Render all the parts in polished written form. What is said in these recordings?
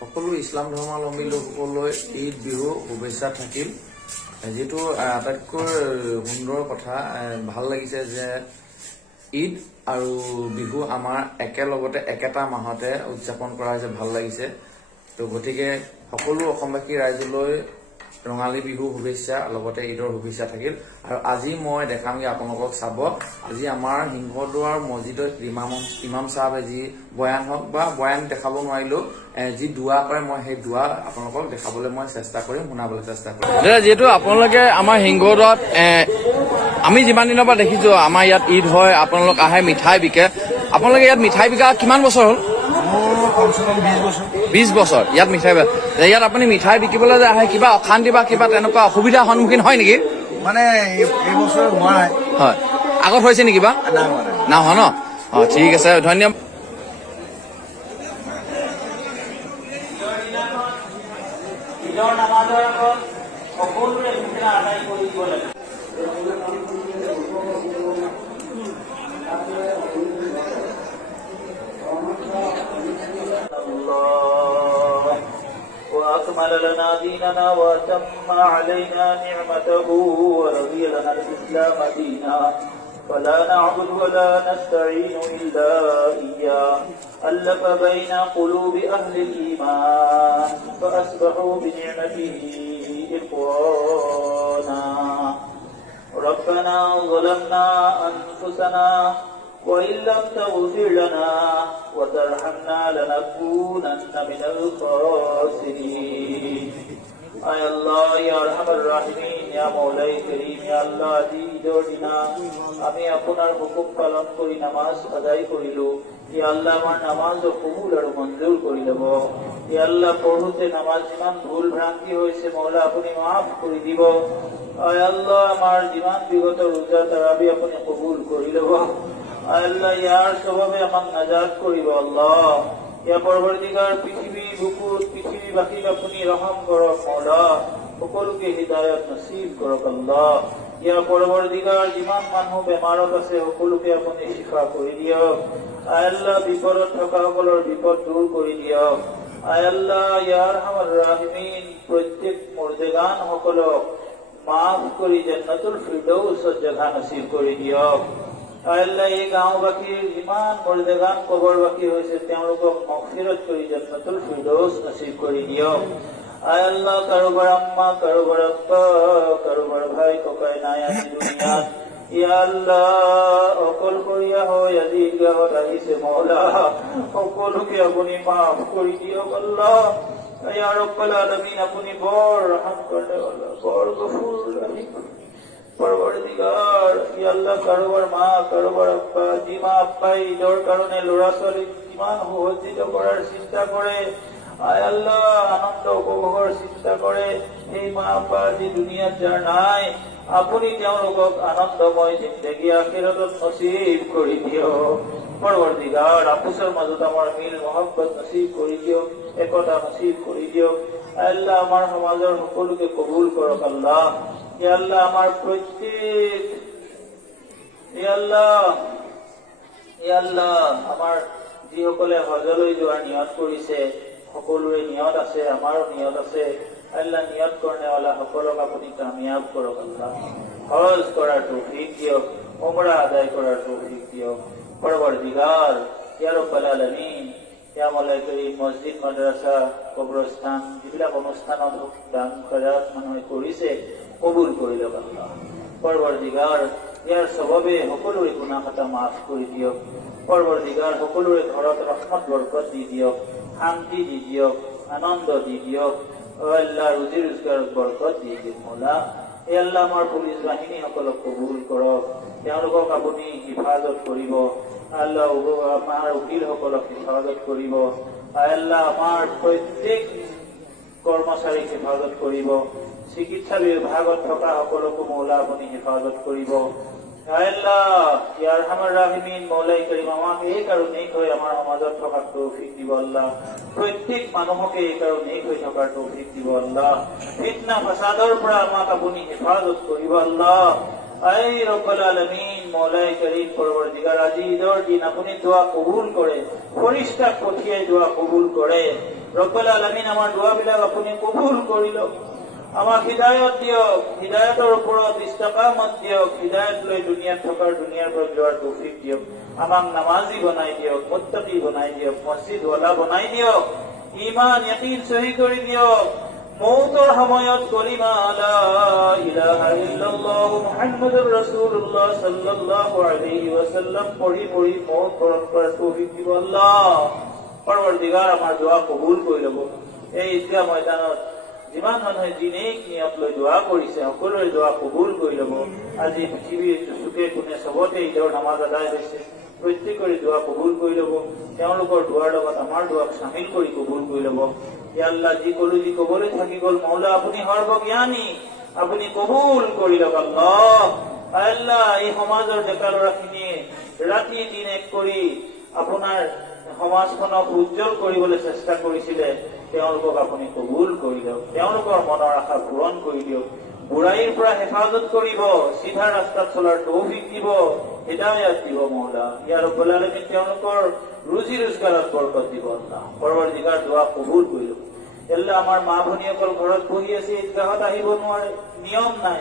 সকলো ইছলাম ধৰ্মাৱলম্বী লোকসকললৈ ঈদ বিহু শুভেচ্ছা থাকিল। যিটো আটাইতকৈ সুন্দৰ কথা, ভাল লাগিছে যে ঈদ আৰু বিহু আমাৰ একেলগতে একেটা মাহতে উদযাপন কৰা হৈছে, ভাল লাগিছে। তো গতিকে সকলো অসমবাসী ৰাইজলৈ ৰঙালী বিহু শুভেচ্ছা, লগতে ঈদৰ শুভেচ্ছা থাকিল। আৰু আজি মই দেখামগৈ আপোনালোকক, চাব আজি আমাৰ সিংহদুৱাৰ মছজিদত ইমাম চাহাবে যি বয়ান হওক বা বয়ান দেখাব নোৱাৰিলেও যি দোৱা কৰে, মই সেই দোৱা আপোনালোকক দেখাবলৈ মই চেষ্টা কৰিম, শুনাবলৈ চেষ্টা কৰিম। যিহেতু আপোনালোকে আমাৰ সিংহদুৱাৰত আমি যিমান দিনৰ পৰা দেখিছো আমাৰ ইয়াত ঈদ হয়, আপোনালোক আহে মিঠাই বিকে। আপোনালোকে ইয়াত মিঠাই বিকা কিমান বছৰ হ'ল? 20 বছৰ ইয়াত মিঠাই ইয়াত আপুনি মিঠাই বিকিবলৈ যে আহে, কিবা অশান্তি বা কিবা তেনেকুৱা অসুবিধাৰ সন্মুখীন হয় নেকি? মানে এইবছৰ হোৱা নাই। হয়, আগত হৈছে নেকি বা? না হোৱা ন? ঠিক আছে, ধন্যবাদ। وأكمل لنا ديننا وأتم علينا نعمته ورضي لنا الإسلام دينا ولا نعبد ولا نستعين إلا إياه ألف بين قلوب أهل الإيمان فأصبحوا بنعمته إخوانا ربنا ظلمنا أنفسنا وإن لم تغفر لنا وترحمنا لنكونن من الخاسرين আয় আল্লাহ, ইয়া আরহামার রাহিমিন, ইয়া মওলাই করিম, ইয়া আল্লাহ, আজি ঈদৰ দিনা আমি আপোনাৰ হুকুম পালন কৰি নামাজ আদায় কৰিলো। ইয়া আল্লাহ, আমাৰ নামাজ কবুল আৰু মঞ্জুৰ কৰি ল'ব। ইয়া আল্লাহ, পঢ়োতে নামাজ যিমান ভুল ভ্ৰান্তি হৈছে মৌলা আপুনি মাফ কৰি দিব। আয় আল্লাহ, আমাৰ যিমান বিগত ৰোজা তাৰাবি আপুনি কবুল কৰি ল'ব। আয় আল্লাহ, ইয়াৰ স্বভাৱে আমাক নাজাত কৰিব। আল্লাহ, ইয়া পৰৱৰ্তীকাৰ পৃথিৱীৰ বুকুত পৃথিৱীবাসীক আপুনি ৰহম কৰক। মৌলা, সকলোকে হিদায়ত নসিব কৰক। আল্লাহ, ইয়া পৰৱৰ্তীকাৰ যিমান মানুহ বেমাৰত আছে সকলোকে আপুনি শিফা কৰি দিয়ক। আয় আল্লাহ, বিপদত থকা সকলৰ বিপদ দূৰ কৰি দিয়ক। আয় আল্লাহ, ইয়া আৰহামাৰ ৰাহিমিন, প্ৰত্যেক মুৰ্দেগান সকলক মাফ কৰি জান্নাতুল ফিৰদৌছত জাগা নসিব কৰি দিয়ক। আল্লাহ, এই গাঁওবাসীৰ যিমান মুৰ্দেগান কবৰবাসী হৈছে তেওঁলোকক মগফিৰত কৰি জান্নাতুল ফিৰদৌছ নসিব কৰি দিয়ক। আয় আল্লাহ, কাৰোবাৰ আম্মা, কাৰোবাৰ আব্বা, কাৰোবাৰ ভাই ককাই নাই আজি দুনিয়াত। ইয়া আল্লাহ, অকলশৰীয়া হৈ আজি ঈদগাহত আহিছে মৌলা, সকলোকে আপুনি মাফ কৰি দিয়ক। আল্লাহ, ইয়া ৰব্বুল আলামিন, আপুনি বৰ ৰহম কৰেৱালা, বৰ গফুৰ ৰহিম পৰৱৰ্তীগাৰ। ইয়া আল্লাহ, কাৰোবাৰ মা, কাৰোবাৰ আব্বা, যি মা আব্বাই ঈদৰ কাৰণে ল'ৰা ছোৱালীক কিমান সুসজ্জিত কৰাৰ চিন্তা কৰে, আয় আল্লাহ, আনন্দ উপভোগৰ চিন্তা কৰে, সেই মা আব্বা আজি দুনিয়াত যাৰ নাই, আপুনি তেওঁলোকক আনন্দময় জিন্দগী আখিৰাতত নসিব কৰি দিয়ক। পৰৱৰ্তীগাৰ, আপোচৰ মাজত আমাৰ মিল মহব্বত নসিব কৰি দিয়ক, একতা নসিব কৰি দিয়ক। আল্লাহ, আমাৰ সমাজৰ সকলোকে কবুল কৰক। আল্লাহ, ইয়া আল্লাহ, আমাৰ প্ৰত্যেক ইয়া আল্লাহ, আমাৰ যিসকলে হজলৈ যোৱাৰ নিয়ত কৰিছে সকলোৰে নিয়ত আছে, আমাৰো নিয়ত আছে। আল্লাহ, নিয়ত কৰণেৱালা সকলক আপুনি কামিয়াব কৰক। আল্লাহ, হজ কৰাৰ তৌফিক দিয়ক, উমৰা আদায় কৰাৰ তৌফিক দিয়ক। পৰৱৰ্তীগাৰ, ইয়া ৰব্বুল আলামিন, ইয়া মওলাই কৰীম, মছজিদ, মাদ্ৰাছা, কবৰস্থান যিবিলাক অনুষ্ঠানত দান খয়ৰাত মানুহে কৰিছে কবুল কৰি লওক। আল্লাহ, পৰৱৰ্তীগাৰ, ইয়াৰ স্বভাৱে সকলোৰে গুনাহ খাতা মাফ কৰি দিয়ক। পৰৱৰ্তীগাৰ, সকলোৰে ঘৰত ৰহমত বৰকত দি দিয়ক, শান্তি দি দিয়ক, আনন্দ দি দিয়ক। আল্লাহ, ৰুজি ৰোজগাৰত বৰকত দি দিয়ক। মৌলা, এই আল্লাহ, আমাৰ পুলিচ বাহিনী সকলক কবুল কৰক, তেওঁলোকক আপুনি হিফাজত কৰিব। আল্লাহ, আমাৰ উকিলসকলক হিফাজত কৰিব। আল্লাহ, আমাৰ প্ৰত্যেক কৰ্মচাৰীক হিফাজত কৰিব। চিকিৎসা বিভাগত থকা সকলকো মৌলা আপুনি হিফাজত কৰিব। আল্লাহ, ইয়া আৰহামাৰ ৰাহিমিন, মওলাই কৰীম, আমাক এই কাৰণেই হৈ আমাৰ সমাজত থকাৰ তৌফিক দিব। আল্লাহ, প্ৰত্যেক মানুহকে এই কাৰণেই হৈ থকাৰ তৌফিক দিব। আল্লাহ, ফিতনা ফাসাদৰ পৰা আমাক আপুনি হিফাজত কৰিব। আল্লাহ, আই রব্বুল আলামিন মওলাই করিম পরবর্তীকার আজি ঈদের দিন আপনি দোয়া কবুল করে ফরিস্তা পঠিয়ে দোয়া কবুল করে ৰব্বুল আলামিন আমাৰ দুৱাবিলাক আপুনি কবুল কৰি লওক আমাক হিদায়ত দিয়ক হিদায়তৰ ওপৰত ইস্তিকামত দিয়ক হিদায়ত লৈ দুনিয়াত থকাৰ দুনিয়াৰ পৰা যোৱাৰ তৌফিক দিয়ক আমাক নামাজি বনাই দিয়ক মুত্তাকি বনাই দিয়ক মছজিদৱালা বনাই দিয়ক ঈমান ইয়াকিন সহি কৰি দিয়ক মৌতৰ সময়ত কলিমা লা ইলাহা ইল্লাল্লাহ মুহাম্মাদুৰ ৰাসূলুল্লাহ সাল্লাল্লাহু আলাইহি ওয়াসাল্লাম পঢ়ি পঢ়ি মৌত বৰণ কৰাৰ তৌফিক দিব আল্লাহ পৰৱৰ্তীগাৰ আমাৰ দুৱা কবুল কৰি ল'ব এই ঈদগাহ ময়দানত যিমান মানুহে দিনেক নিয়ত লৈ দোৱা কৰিছে সকলোৰে দোৱা কবুল কৰি ল'ব আজি পৃথিৱীৰ চুকে কোণে চবতে ঈদৰ নামাজ আদায় হৈছে প্ৰত্যেকৰে দোৱা কবুল কৰি ল'ব তেওঁলোকৰ দোৱাৰ লগত আমাৰ দোৱাক চামিল কৰি কবুল কৰি ল'ব ইয়া আল্লাহ যি কলো যি কবলৈ থাকি গ'ল মৌলা আপুনি সৰ্বজ্ঞানী আপুনি কবুল কৰি লওক আল্লাহ আল্লাহ এই সমাজৰ ডেকা ল'ৰাখিনিয়ে ৰাতি দিন এক কৰি আপোনাৰ সমাজখনক উজ্জ্বল কৰিবলৈ চেষ্টা কৰিছিলে তেওঁলোকক আপুনি কবুল কৰি দিয়ক তেওঁলোকৰ মনৰ আশা পূৰণ কৰি দিয়ক বুৰাইৰ পৰা হেফাজত কৰিব চিধা ৰাস্তাত চলাৰ তৌফিক দিব হিদায়াত দিব মৌলা ইয়া ৰব্বুল আলামিন তেওঁলোকৰ ৰুজি ৰোজগাৰত বৰকত দিব আল্লাহ পৰৱৰ্তীগাৰ দোৱা কবুল কৰি লওক আল্লাহ আমাৰ মা ভনীসকল ঘৰত বহি আছে ঈদগাহত আহিব নোৱাৰে নিয়ম নাই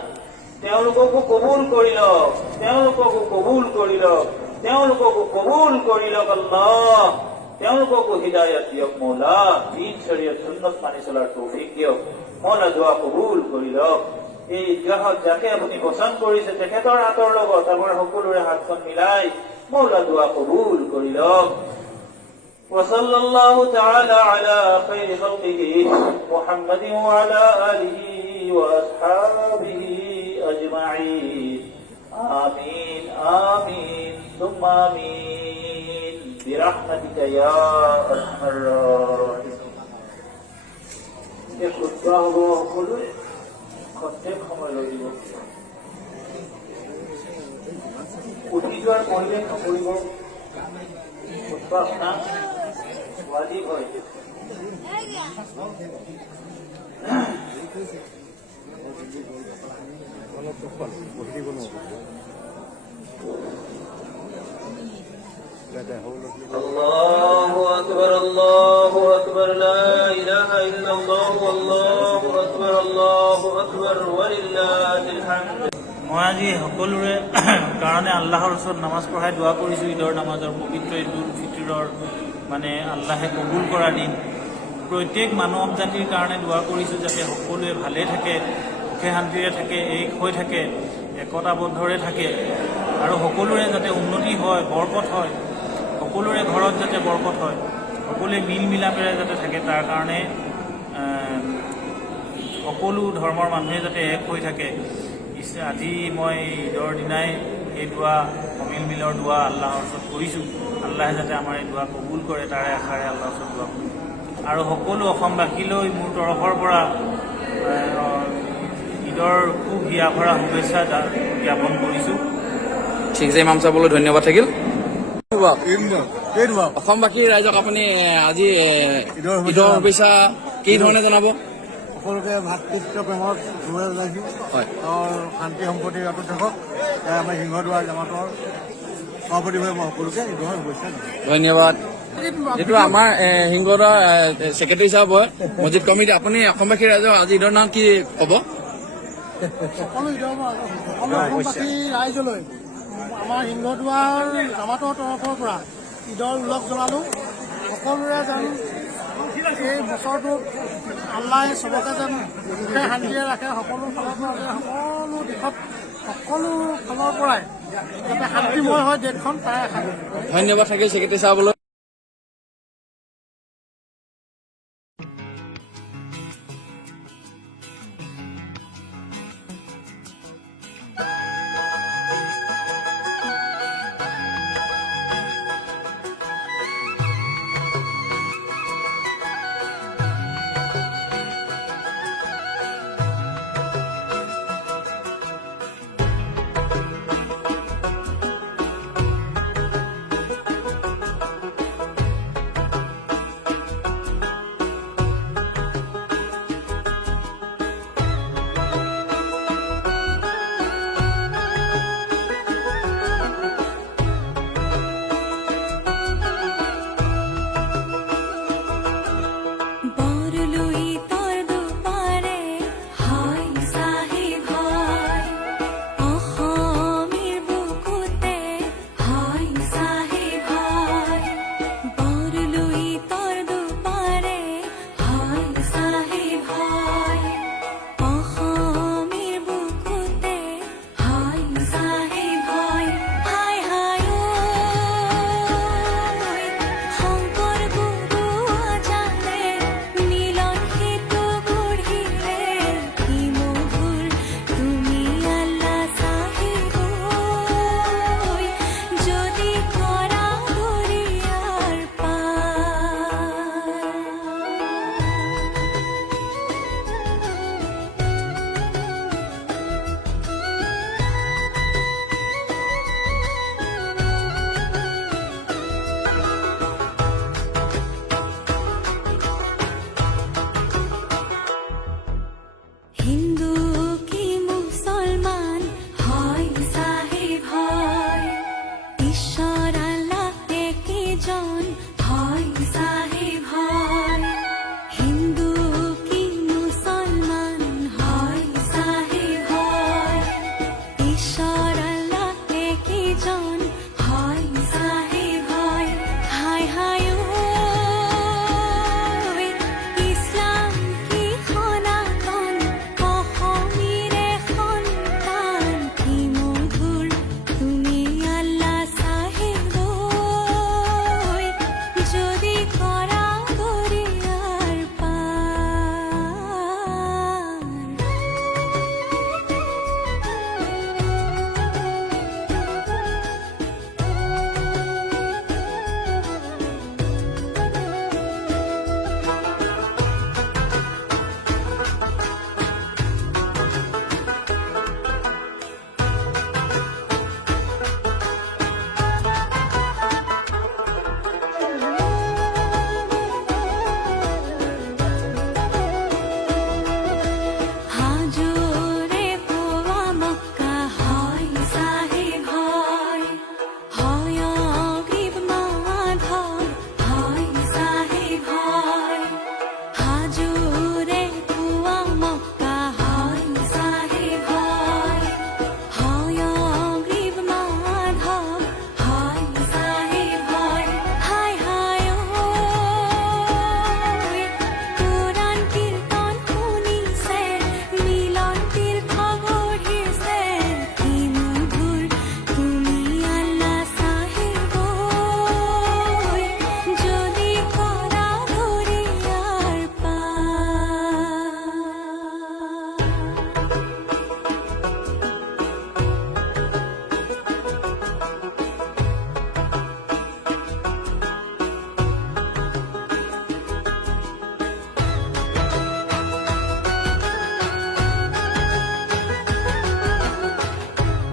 তেওঁলোককো কবুল কৰি লওক তেওঁলোককো কবুল কৰি লওক তেওঁলোককো কবুল কৰি লওক আল্লাহ তেওঁলোককো হিদায়াত দিয়ক মৌলা দিন শৰীয়ত সুন্নত মানি চলাৰ তৌফিক দিয়ক মৌলা দোৱা কবুল কৰি লওক এই ঈদগাহত যাকে আপুনি পছন্দ কৰিছে তেখেতৰ হাতৰ লগত আমাৰ সকলোৰে হাতখন মিলাই মৌলা দোৱা কবুল কৰি লওক وصلى الله تعالى على خير خلقه محمد وعلى آله وأصحابه أجمعين آمين آمين ثم آمين برحمتك يا أرحم الراحمين এই খুতবা হ'ব সকলোৱে প্ৰত্যেক সময় লৈ দিব উঠি যোৱাৰ পৰিৱেশ নকৰিব খুতবা শুনা ৱাজিব হয় الله أكبر لا إله إلا الله والله أكبر ولله الحمد মই আজি সকলোৰে কাৰণে আল্লাহৰ ওচৰত নামাজ পঢ়াই দোৱা কৰিছোঁ ঈদৰ নামাজৰ পবিত্ৰ ঈদুল ফিতৰৰ মানে আল্লাহে কবুল কৰা দিন প্ৰত্যেক মানৱ জাতিৰ কাৰণে দোৱা কৰিছোঁ যাতে সকলোৱে ভালে থাকে সুখে শান্তিৰে থাকে এক হৈ থাকে একতাবদ্ধৰে থাকে আৰু সকলোৰে যাতে উন্নতি হয় বৰকত হয় সকলোৰে ঘৰত যাতে বৰকত হয় সকলোৱে মিল মিলাপেৰে যাতে থাকে তাৰ কাৰণে সকলো ধৰ্মৰ মানুহে যাতে এক হৈ থাকে আজি মই ঈদৰ দিনাই এই দোৱা সমিল মিলৰ দোৱা আল্লাহৰ ওচৰত কৰিছোঁ আল্লাহে যাতে আমাৰ এই দোৱা কবুল কৰে তাৰে আশাৰে আল্লাহৰ ওচৰত দোৱা কৰিছোঁ আৰু সকলো অসমবাসীলৈ মোৰ তৰফৰ পৰা ঈদৰ খুব হিয়া ভৰা শুভেচ্ছা জ্ঞাপন কৰিছোঁ ঠিক আছে ইমাম চাবলৈ ধন্যবাদ থাকিল অসমবাসী ৰাইজক আপুনি আজি ঈদৰ শুভেচ্ছা কি ধৰণে জনাব সকলোকে ভাতৃত্ব প্ৰেমত দৌৰে ওলাইছোঁ হয় আৰু শান্তি সম্পত্তি অটুট থাকক আমাৰ সিংহদুৱাৰ জামাতৰ সভাপতি হৈ মই সকলোকে ঈদৰ শুভেচ্ছা জনাওঁ ধন্যবাদ যিটো আমাৰ সিংহদৰ ছেক্ৰেটাৰী চাহেব হয় মছজিদ কমিটি আপুনি অসমবাসী ৰাইজক আজি ঈদৰ নাম কি ক'ব সকলো অসমবাসী ৰাইজলৈ আমাৰ সিংহদুৱাৰ জামাতৰ তৰফৰ পৰা ঈদৰ উল্লেখ জনালোঁ সকলোৰে যেন এই বছৰটোত আল্লাহে চবকে যেন সুখে শান্তিৰে ৰাখে সকলো ফালৰ পৰা সকলো দিশত সকলো ফালৰ পৰাই যাতে শান্তিময় হয় দেশখন তাৰে আশা ধন্যবাদ থাকিল ছেক্ৰেটাৰী চাহেবলৈ